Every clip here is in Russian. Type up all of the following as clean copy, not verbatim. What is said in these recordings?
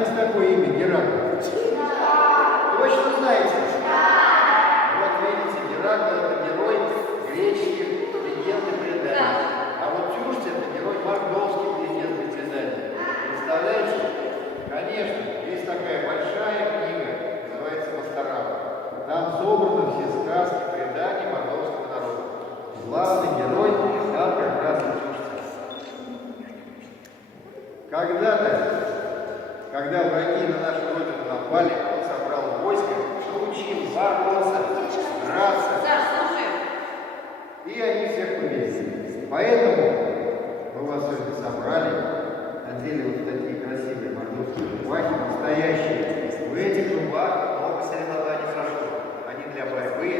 Знаете такое имя Геракл? Точно знаете? Вот видите, Геракл это герой греческих легенд и преданий. А вот Тюрст это герой мордовских легенд и преданий. Представляете? Конечно, есть такая большая книга, называется «Маскарад». Там собраны все сказки, предания мордовского народа. Главный герой стал как раз Тюрст. Когда-то, когда враги на нашу родину напали, он собрал войско, научил бороться, драться. И они всех победили. Поэтому мы вас сегодня собрали, надели вот такие красивые мордовские рубахи, настоящие. В этих рубах много соревнований прошло. Они для борьбы.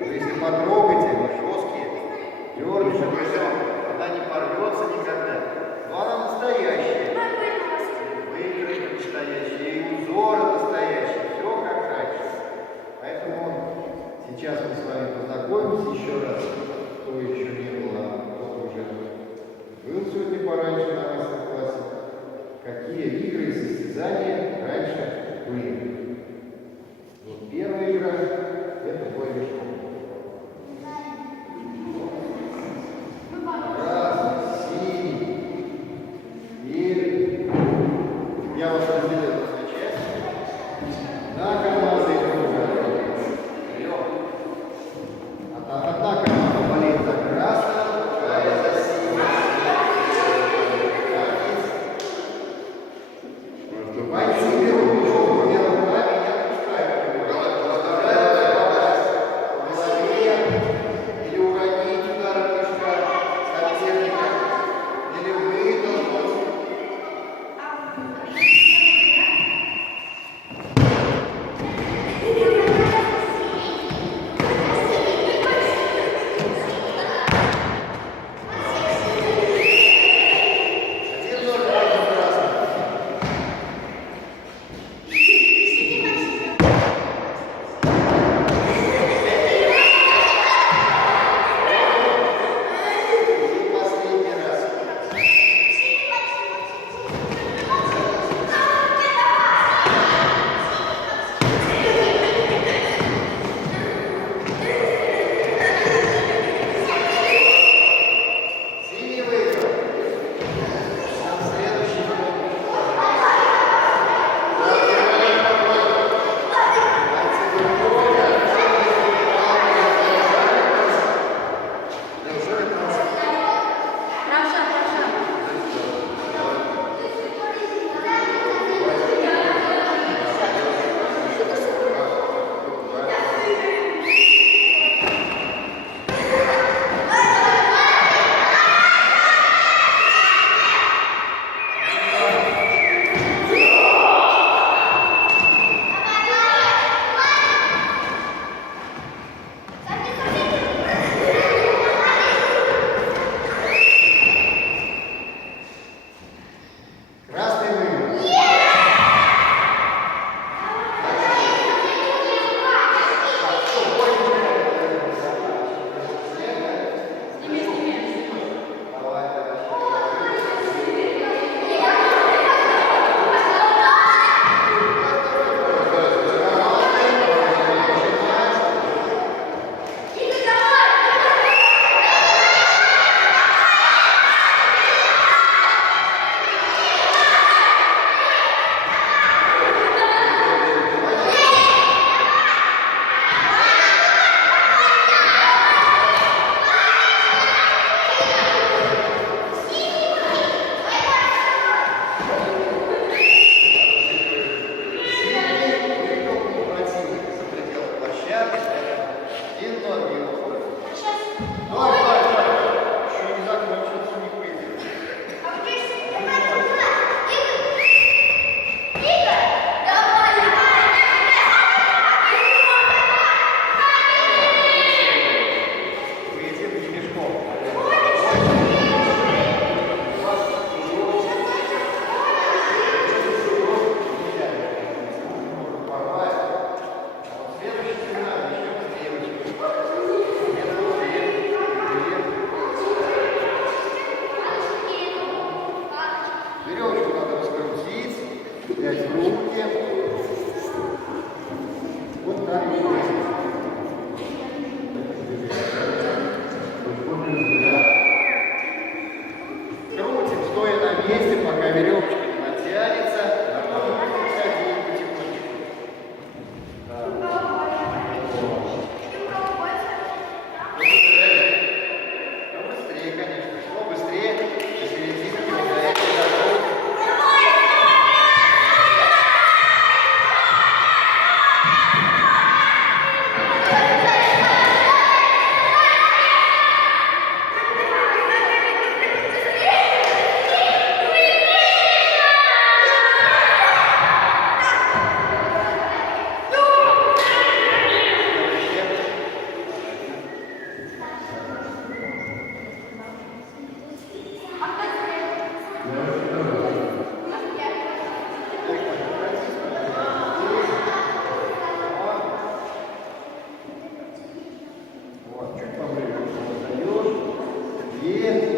Но если потрогаете, они жесткие, дернешь, она не порвется никогда. Но она настоящая. Выигрыш настоящий, и узоры настоящие, все как раньше. Поэтому сейчас мы с вами познакомимся еще раз, кто еще не был, а кто уже был сегодня пораньше на мастер-классе, какие игры и состязания раньше были. Вот первая игра – это бой мешком. Я вас разделил на две части. На команды одна команда болеет за красного, другая за синий. Наступайте с первого, первого взять в руки. Вот так и есть. Крутим, стоя на месте, пока веревочка не натянется, а потом садим потихонечку. Быстрее, конечно. Что быстрее, до серединки вы до этого готовы. Вот, чуть поближе даешь. Есть.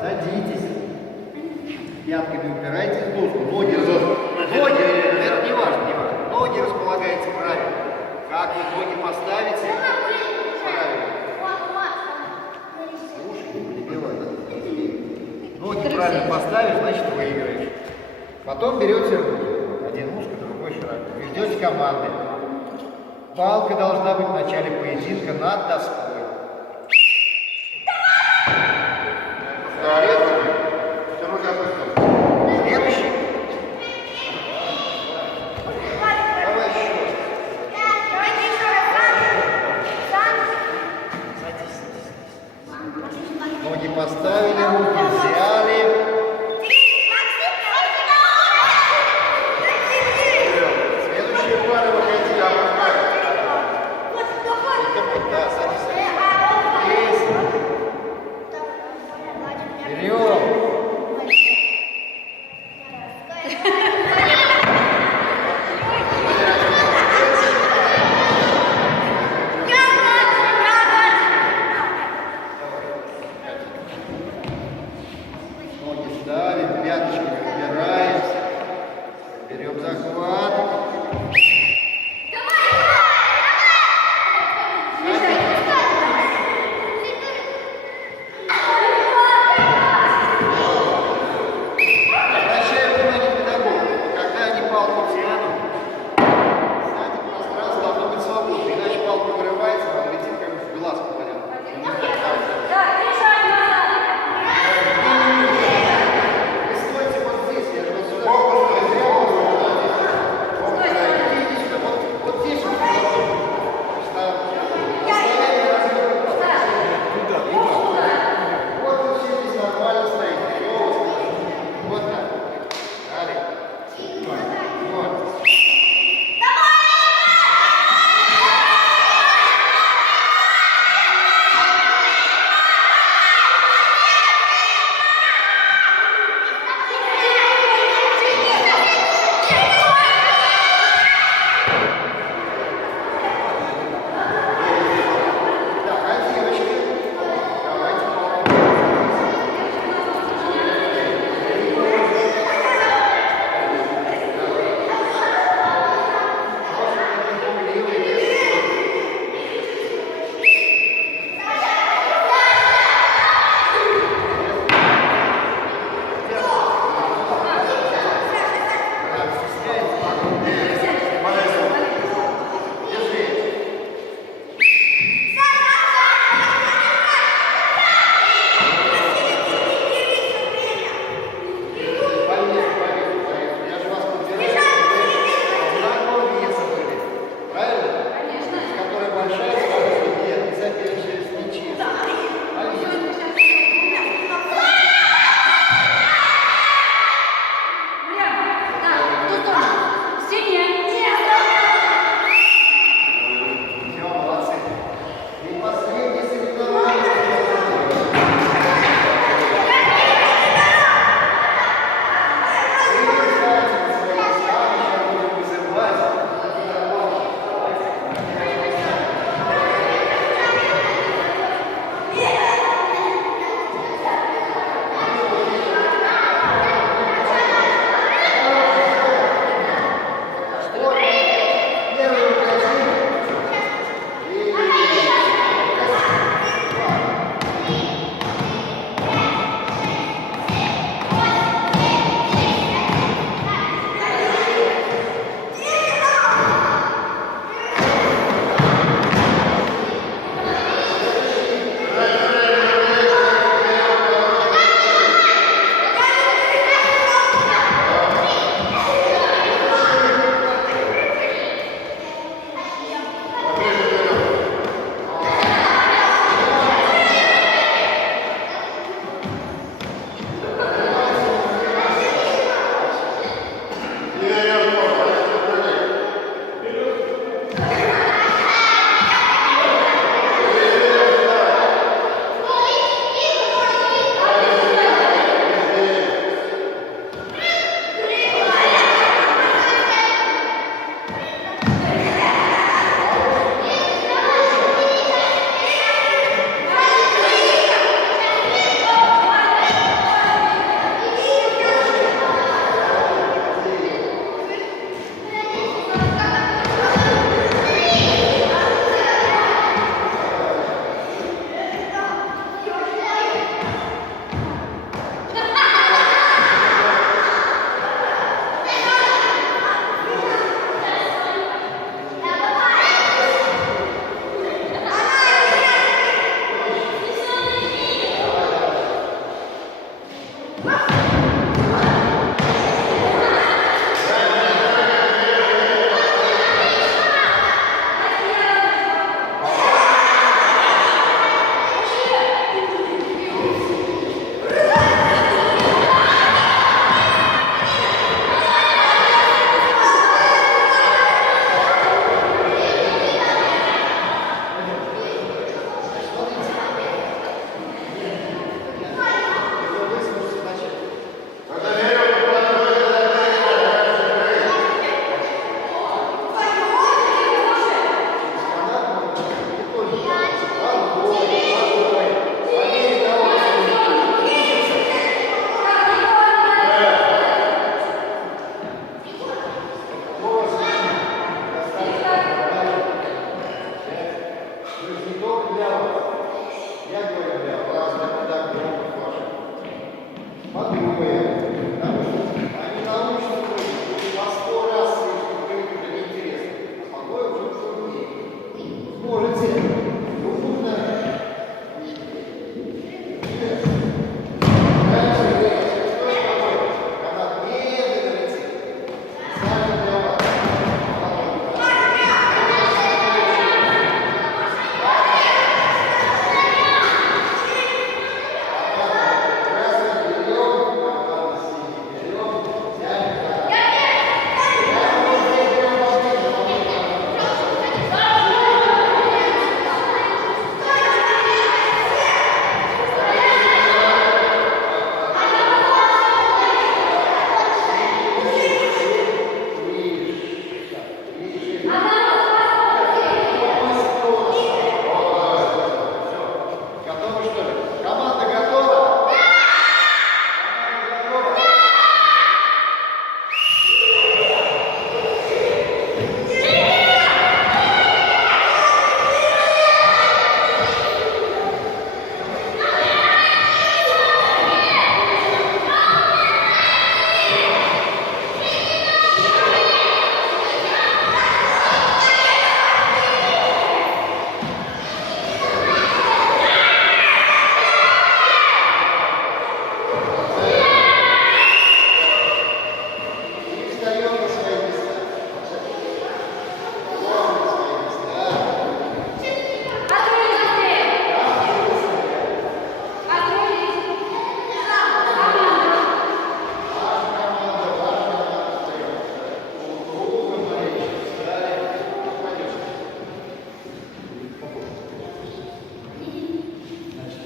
Садитесь. Пятками упирайтесь в доску. Ноги, это не важно, не важно. Ноги располагаете правильно. Как вы ноги поставите? Правильно. Ушки не прибивать. Ноги правильно поставишь, значит выиграешь. Потом берете один ушко, другой широко. И ждете команды. Палка должна быть в начале поединка над доской.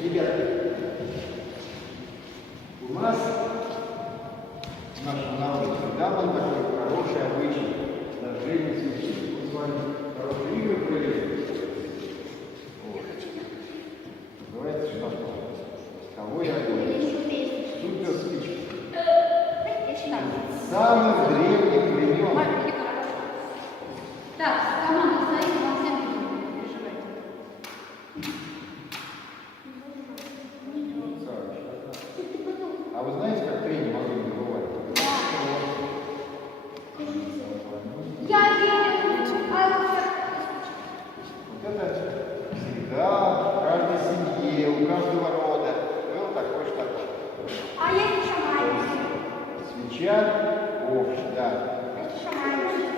ребята, у нас в нашем народе всегда был такой хороший обычай зажжения свечи. Мы с вами хорошие игры провели. Вот. Давайте что? Кого я говорю? Супер спичка. С самых древних времен. Так, команда стоит, вам всем не переживайте. А вы знаете, как трени могли бы бывать? Я еду, Вот это всегда в каждой семье, у каждого рода был такой штаток. а есть еще маленький. Свеча, да. Есть еще маленький.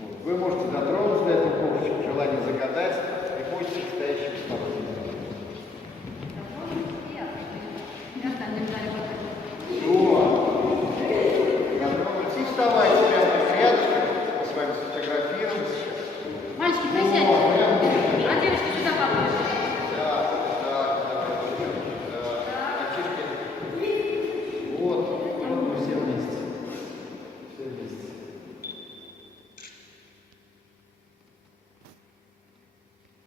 Вот. Вы можете